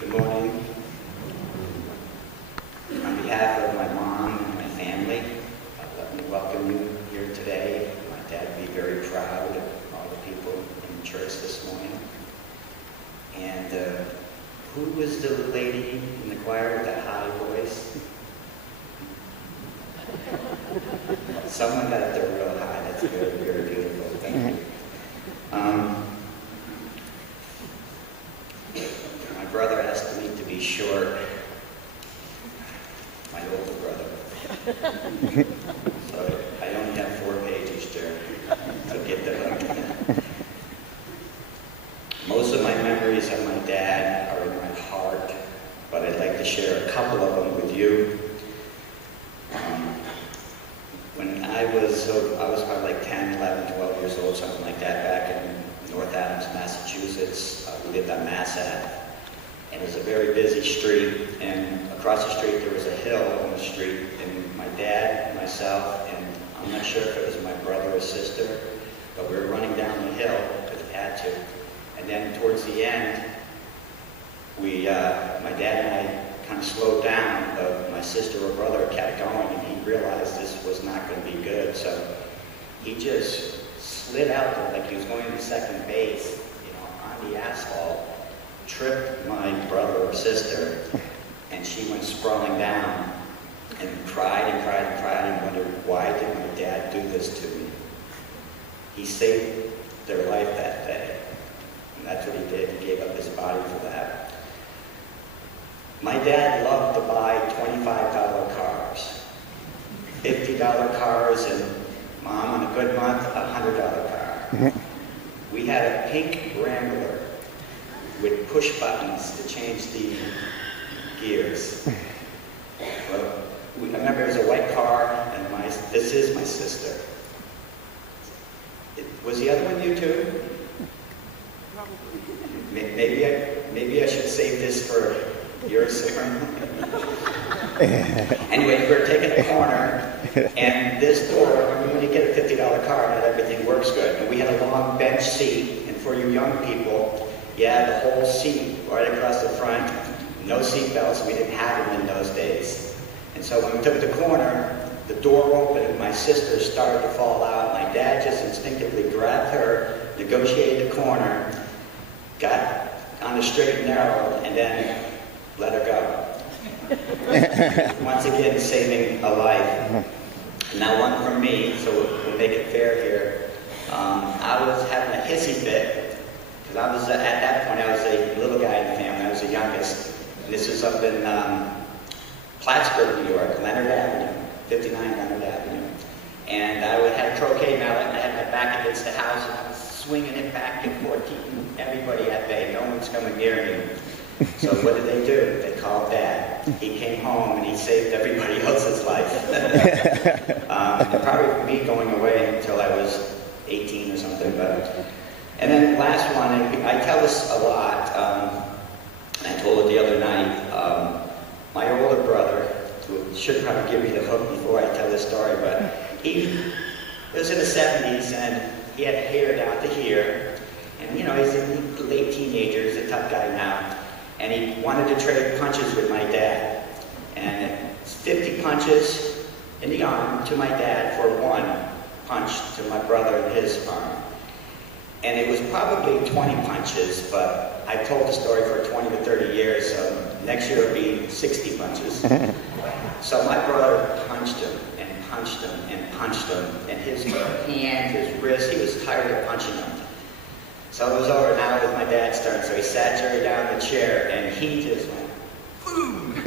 Good morning. On behalf of my mom and my family, let me welcome you here today. My dad would be very proud of all the people in the church this morning. And who was the lady in the choir with that high voice? Someone got it there real high. That's very, very beautiful. Thank you. My brother asked me to be short. My older brother. So I only have 4 pages to get the hook. Most of my memories of my dad are in my heart, but I'd like to share a couple of them with you. When I was probably like 10, 11, 12 years old, something like that, back in North Adams, Massachusetts. We lived on Mass Ave. And it was a very busy street, and across the street there was a hill on the street, and my dad, myself, and I'm not sure if it was my brother or sister, but we were running down the hill because we had to. And then towards the end, my dad and I kind of slowed down, but my sister or brother kept going, and he realized this was not going to be good, so he just slid out there like he was going to second base, on the asphalt, tripped my brother or sister, and she went sprawling down and cried and cried and cried and wondered, why did my dad do this to me? He saved their life that day, and that's what he did. He gave up his body for that. My dad loved to buy $25 cars, $50 cars, and Mom, on a good month, a $100 car. We had a pink Rambler with push buttons to change the gears. Well, I remember it was a white car, and this is my sister. Was the other one you too? Maybe I should save this for your sermon. Anyway, we were taking a corner, and this door, when you get a $50 car, not everything works good. And we had a long bench seat, and for you young people, you had the whole seat right across the front, no seat belts. We didn't have them in those days. And so when we took the corner, the door opened, and my sister started to fall out. My dad just instinctively grabbed her, negotiated the corner, got on the straight and narrow, and then let her go. Once again, saving a life. Now one from me, so we'll make it fair here. I was having a hissy fit, because I was, at that point, I was a little guy in the family. I was the youngest. And this was up in Plattsburgh, New York, Leonard Avenue, 59 Leonard Avenue. And I had a croquet mallet, and I had my back against the house, and I was swinging it back and forth, keeping everybody at bay. No one's coming near me. So what did they do? They called Dad. He came home and he saved everybody else's life. Probably me going away until I was 18 or something. And then last one, and I tell this a lot, and I told it the other night. My older brother, who should probably give me the hook before I tell this story, but he was in the 70s and he had hair down to here. And he's in the late teenager, he's a tough guy now. And he wanted to trade punches with my dad. And it's 50 punches in the arm to my dad for 1 punch to my brother in his arm. And it was probably 20 punches, but I've told the story for 20 to 30 years, so next year it'll be 60 punches. So my brother punched him and punched him and punched him, and his hand, his wrist, he was tired of punching him. So it was over. Now it was my dad's turn. So he sat Jerry down in the chair, and he just went, boom.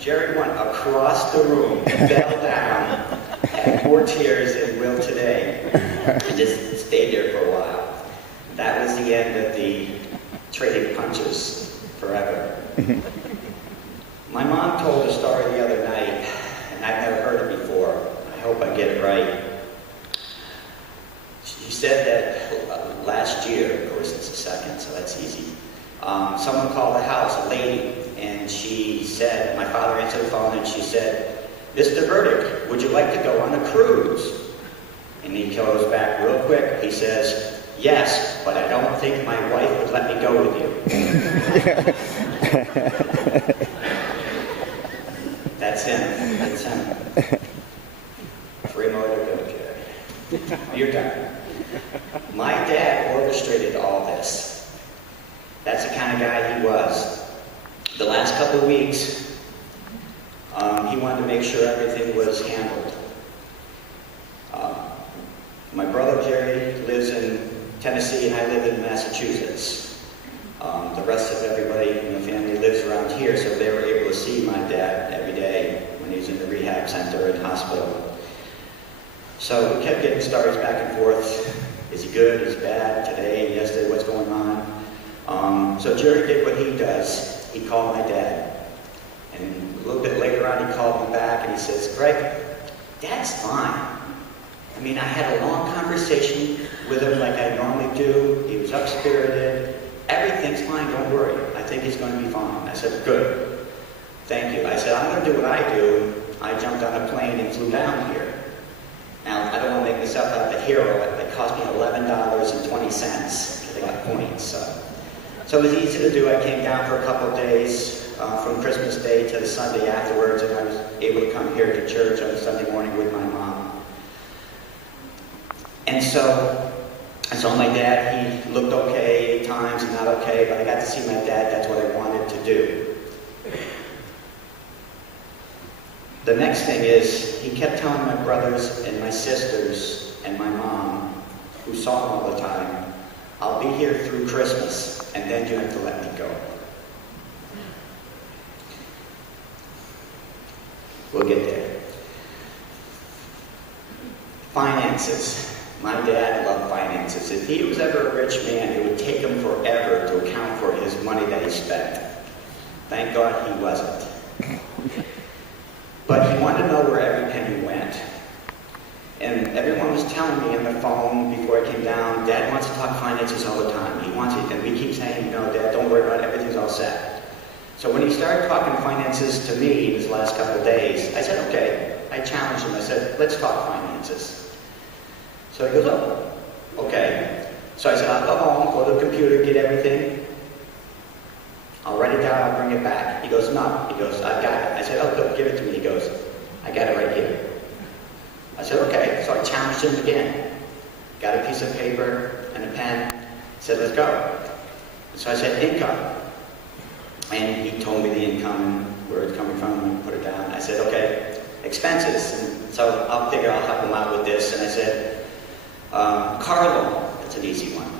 Jerry went across the room, fell down, had more tears than will today, and just stayed there for a while. That was the end of the trading punches forever. My mom told a story the other night, and I've never heard it before. I hope I get it right. She said that last year, of course it's the second, so that's easy, someone called the house, a lady, and she said, my father answered the phone, and she said, Mr. Burdick, would you like to go on a cruise? And he goes back real quick. He says, yes, but I don't think my wife would let me go with you. That's him. That's him. 3 more to go, Jerry. You're done. My dad orchestrated all this. That's the kind of guy he was. The last couple of weeks, he wanted to make sure everything was handled. My brother Jerry lives in Tennessee and I live in Massachusetts. The rest of everybody in the family lives around here, so they were able to see my dad every day when he's in the rehab center and hospital. So we kept getting stories back and forth. Is he good? Is he bad? Today, yesterday, what's going on? So Jerry did what he does. He called my dad. And a little bit later on, he called me back and he says, Greg, Dad's fine. I mean, I had a long conversation with him like I normally do. He was up-spirited. Everything's fine, don't worry. I think he's going to be fine. I said, good. Thank you. I said, I'm going to do what I do. I jumped on a plane and flew down here. Now, I don't want to make myself out the hero. It cost me $11.20 because I got points. So it was easy to do. I came down for a couple of days from Christmas Day to the Sunday afterwards, and I was able to come here to church on Sunday morning with my mom. And so I saw my dad. He looked okay at times and not okay, but I got to see my dad. That's what I wanted to do. The next thing is, he kept telling my brothers and my sisters and my mom, who saw him all the time, I'll be here through Christmas, and then you have to let me go. We'll get there. Finances. My dad loved finances. If he was ever a rich man, it would take him forever to account for his money that he spent. Thank God he wasn't. But he wanted to know where every penny went. And everyone was telling me on the phone before I came down, Dad wants to talk finances all the time. He wants it, and we keep saying, no, Dad, don't worry about it, everything's all set. So when he started talking finances to me these last couple of days, I said, okay. I challenged him. I said, let's talk finances. So he goes, oh, okay. So I said, I'll go home, go to the computer, get everything. I'll write it down, I'll bring it back. He goes, no. He goes, I've got it. I said, oh, good, give it to me. He goes, I got it right here. I said, okay. So I challenged him again. Got a piece of paper and a pen. Said, let's go. So I said, income. And he told me the income and where it's coming from and put it down. I said, okay, expenses. And so I'll figure I'll help him out with this. And I said, car loan. That's an easy one.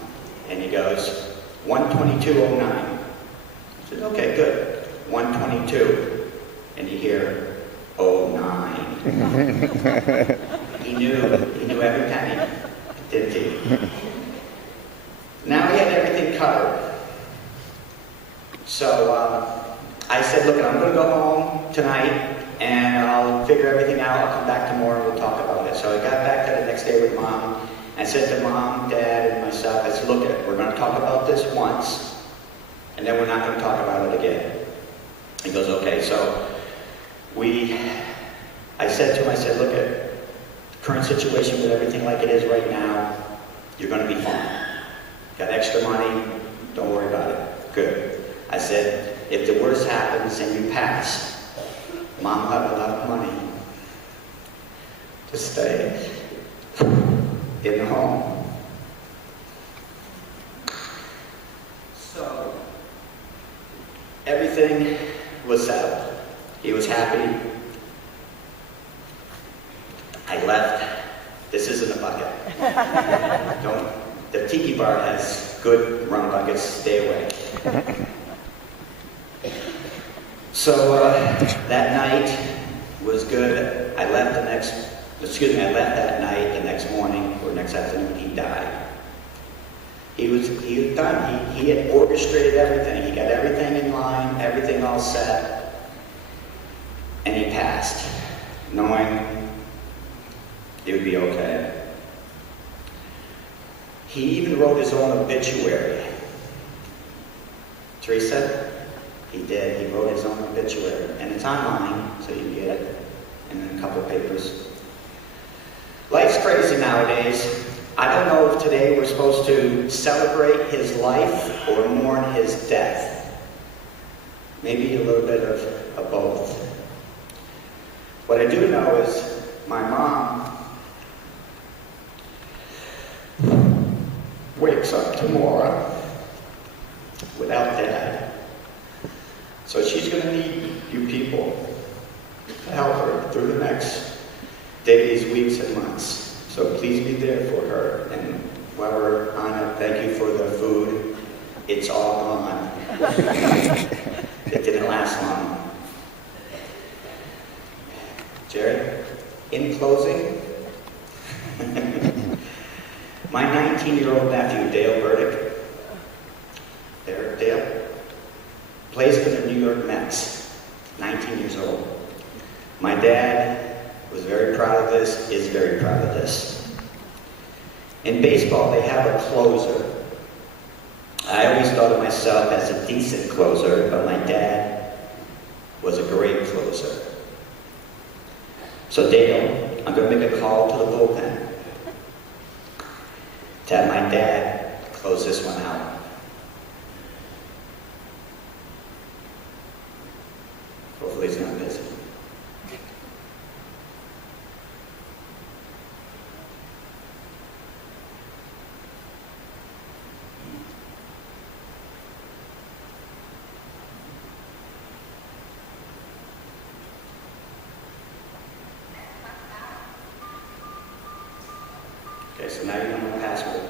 And he goes, $122.09. I said, okay, good. 122. And you hear, 09. He knew every penny, didn't he? Now he had everything covered. So I said, look, I'm going to go home tonight and I'll figure everything out. I'll come back tomorrow and we'll talk about it. So I got back there the next day with Mom. I said to Mom, Dad, and myself, I said, look, we're going to talk about this once. And then we're not going to talk about it again. He goes, okay. So I said to him, I said, look, at the current situation with everything like it is right now, you're going to be fine. Got extra money, don't worry about it. Good. I said, if the worst happens and you pass, Mom will have enough money to stay in the home. So everything was settled. He was happy. I left. This isn't a bucket. The tiki bar has good rum buckets. Stay away. So that night was good. I left that night. The next morning or next afternoon, he died. He was done. He had orchestrated everything. He got everything in line, everything all set, and he passed, knowing it would be okay. He even wrote his own obituary. Teresa, he did. He wrote his own obituary, and it's online, so you can get it, and then a couple of papers. Life's crazy nowadays. I don't know if today we're supposed to celebrate his life or mourn his death. maybe a little bit of both. What I do know is my mom wakes up tomorrow without Dad. So she's going to need you people to help her through the next days, weeks, and months. So please be there for her. And while we're on it, thank you for the food. It's all gone. It didn't last long. Jerry, in closing, my 19-year-old nephew, Dale Burdick, there, Dale, plays for the New York Mets, 19 years old. My dad was very proud of this, is very proud of this. In baseball, they have a closer. I always thought of myself as a decent closer, but my dad was a great closer. So Dale, I'm going to make a call to the bullpen to have my dad close this one out. Hopefully he's not busy. Okay, so now you know my password.